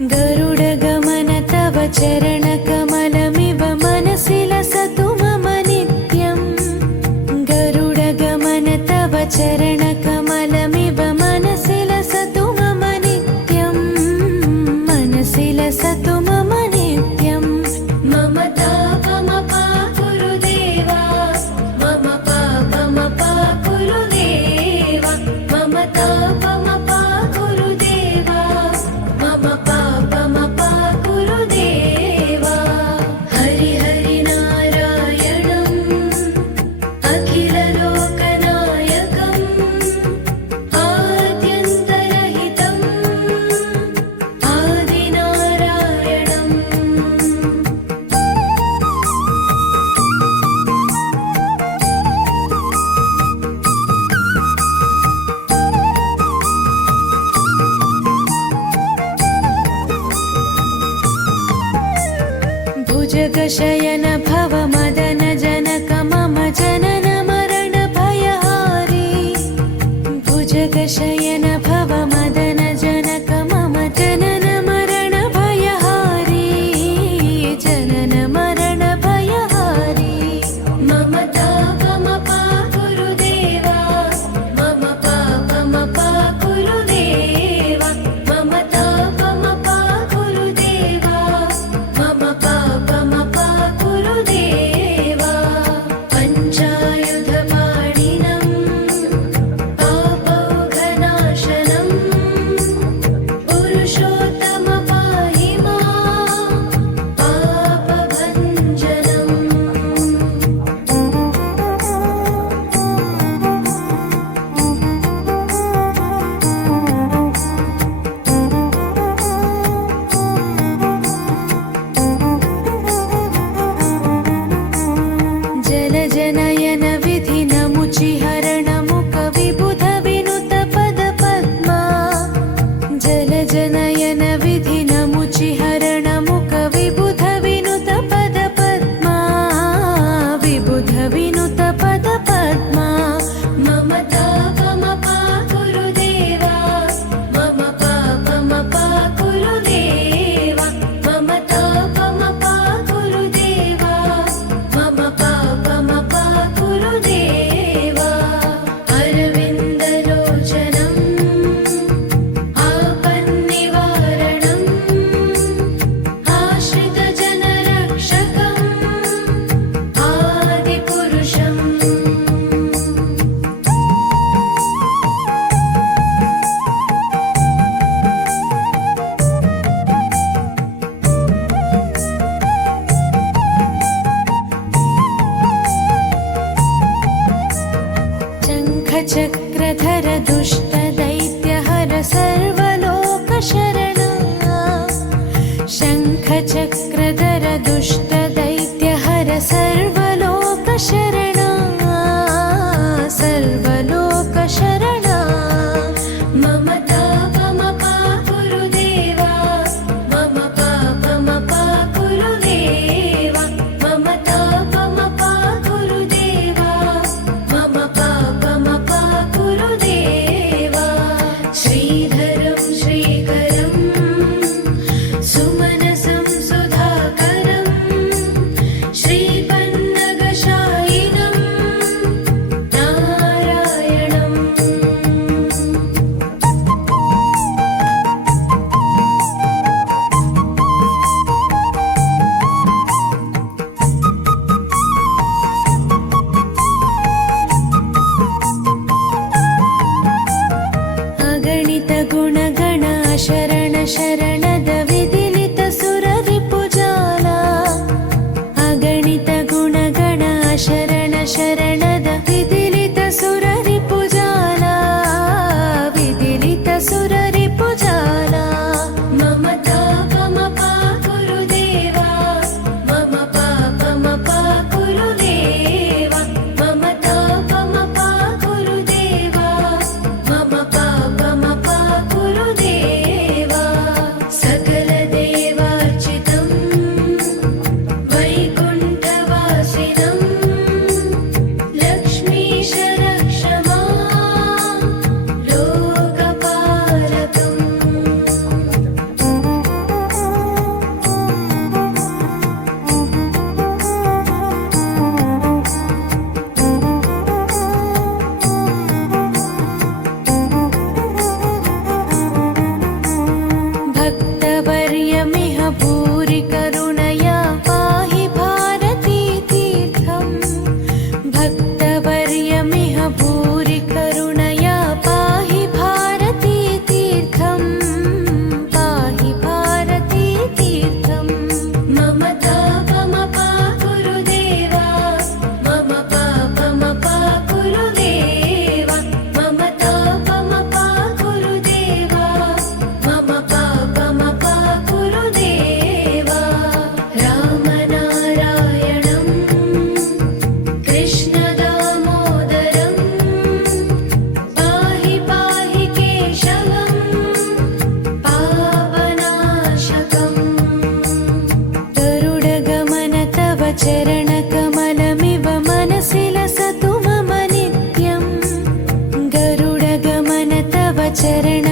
गरुडगमन तव चरणकमलमिव मनसि लसतु मम नित्यम् गरुडगमन तव चरणकमलमिव मनसि लसतु मम नित्यम् मनसि लसतु मम नित्यम् मम तापमपा गुरुदेवा मम पापमपा गुरुदेवा मम तापमपा गुरुदेवा मम पापमपा गुरुदेवा हरि हरि नारायणम् अखिललोकनायकम् आद्यन्तरहितम् आदिनारायणम् भुजगशयन भव मदन जनक मम जनन मरण भयहारी भुजगशयन भव मदन जनक मम जनन मरण भयहारी जनन मरण भयहारी मम तापमपा गुरुदेवा मम पापमपा गुरुदेवा मम तापमपा गुरुदेवा मम पापमपा गुरुदेवा पञ्चायुधपाणिनम् पापौघनाशनम् पुरुषोत्तम पाहि मां पापभञ्जनम् जलजनयन विधिनमुचिहरणमुख विबुध विनुत पद पद्मा जलजनयन विधिनमुचिहरणमुख विबुध विनुत पद पद्मा विबुध विनुत पद पद्मा मम तापमपा गुरुदेवा मम पापमपा गुरुदेवा मम तापमपा गुरुदेवा मम पापमपा गुरुदेवा अरविन्दलोचनम् आपन्निवारणम् आश्रितजनरक्षकम् आदिपुरुषम् शङ्खचक्रधर दुष्टदैत्यहर सर्वलोकशरणा शङ्खचक्रधर दुष्टदैत्यहर सर्वलोकशरणा सर्वलोकशरणा मम तापमपा गुरुदेवा मम पापमपा गुरुदेवा मम तापमपा गुरुदेवा मम पापमपा गुरुदेवा श्रीधरं श्रीकरं सुमनसं सुधाकरं श्रीपन्नगशायिनं नारायणम् अगणित गुणगण शरण शरणद विदिलित सुररिपुजाला अगणित गुणगण शरण शरणद विदिलित सुररिपुजाला विदिलित सुररिपुजाला मम तापमपा गुरुदेवा मम पापमपा गुरुदेवा मम तापमपा गुरुदेवा मम पापमपा गुरुदेवा चरणकमलमिव मनसि लसतु मम नित्यम् गरुडगमन तव चरण